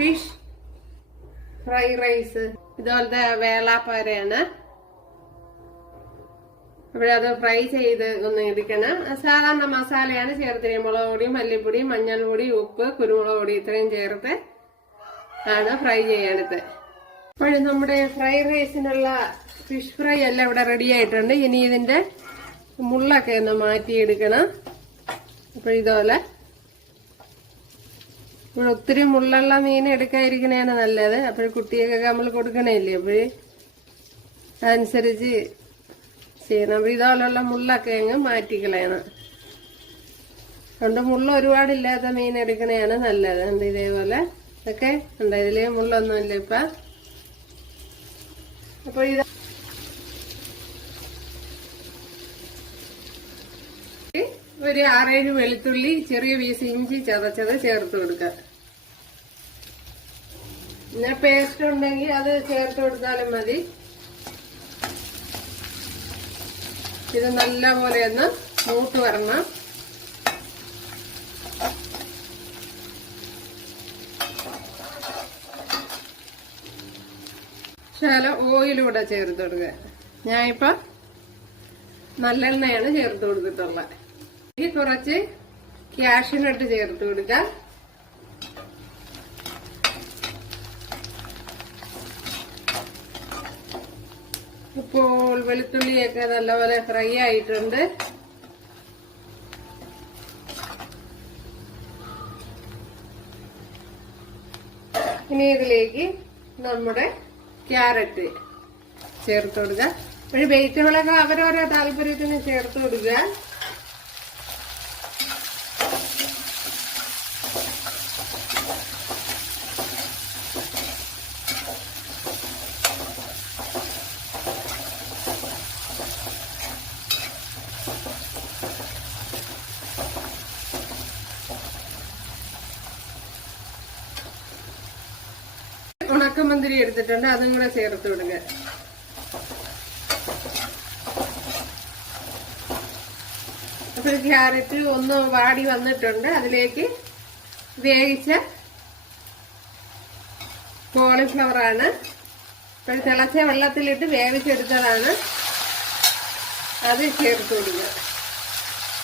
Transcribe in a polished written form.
Fish fry rice ഇതുപോലത്തെ വേളാപ്പാരയാണ്. അപ്പോഴത് fry ചെയ്ത് ഒന്ന് എടുക്കണം. സാധാരണ മസാലയാണ് ചേർത്തിരിക്കുന്നത്. മുളക് പൊടി, മല്ലിപ്പൊടി, മഞ്ഞൾപ്പൊടി, ഉപ്പ്, കുരുമുളക് പൊടി ഇത്രയും ചേർത്ത് ആണ് ഫ്രൈ ചെയ്യെടുത്ത്. അപ്പോൾ നമ്മുടെ ഫ്രൈ റൈസിനുള്ള ഫിഷ് ഫ്രൈ എല്ലാം ഇവിടെ റെഡി ആയിട്ടുണ്ട്. ഇനി ഇതിന്റെ മുള്ളൊക്കെ ഒന്ന് മാറ്റിയെടുക്കണം. അപ്പോൾ ഇതുപോലെ ഇവിടെ ഒത്തിരി മുള്ളുള്ള മീൻ എടുക്കാതിരിക്കണതാണ് നല്ലത്. അപ്പോൾ കുട്ടികൾക്കൊക്കെ നമ്മൾ കൊടുക്കണേല്ലേ, അപ്പോൾ അതനുസരിച്ച് ചെയ്യണം. അപ്പോൾ ഇതുപോലുള്ള മുള്ളൊക്കെ അങ്ങ് മാറ്റിക്കളയണം. അതുകൊണ്ട് മുള്ള ഒരുപാടില്ലാത്ത മീൻ എടുക്കണതാണ് നല്ലത്. ഉണ്ട് ഇതേപോലെ ഒക്കെ ഉണ്ട്. ഇതില് മുള്ളൊന്നുമില്ല ഇപ്പൊ. അപ്പൊ ഇത് ഒരു 6-7 വെളുത്തുള്ളി, ചെറിയ പീസ് ഇഞ്ചി ചതച്ചത് ചേർത്ത് കൊടുക്കുക. പിന്നെ പേസ്റ്റ് ഉണ്ടെങ്കിൽ അത് ചേർത്ത് കൊടുത്താലും മതി. ഇത് നല്ലപോലെ ഒന്ന് മൂത്ത് വരണം. ശകലം ഓയിലൂടെ ചേർത്ത് കൊടുക്കുക. ഞാനിപ്പോ നല്ലെണ്ണയാണ് ചേർത്ത് കൊടുത്തിട്ടുള്ളത്. ഇനി കുറച്ച് കാഷ്യൂനട്ട് ചേർത്ത് കൊടുക്കുക. ഇപ്പോൾ വെളുത്തുള്ളിയൊക്കെ നല്ലപോലെ ഫ്രൈ ആയിട്ടുണ്ട്. ഇനി ഇതിലേക്ക് നമ്മുടെ ക്യാരറ്റ് ചേർത്ത് കൊടുക്കുക. ഒരു വെജിറ്റബിളൊക്കെ അവരവരെ താല്പര്യത്തിന് ചേർത്ത് കൊടുക്കുക. ഉണക്കമന്തിരി എടുത്തിട്ടുണ്ട്, അതും കൂടെ ചേർത്ത് കൊടുക്കുക. അപ്പോൾ ക്യാരറ്റ് ഒന്ന് വാടി വന്നിട്ടുണ്ട്. അതിലേക്ക് വേവിച്ച കോളിഫ്ലവറാണ്. ഇപ്പോൾ തിളച്ച വെള്ളത്തിലിട്ട് വേവിച്ചെടുത്തതാണ്. അത് ചേർത്ത് കൊടുക്കുക.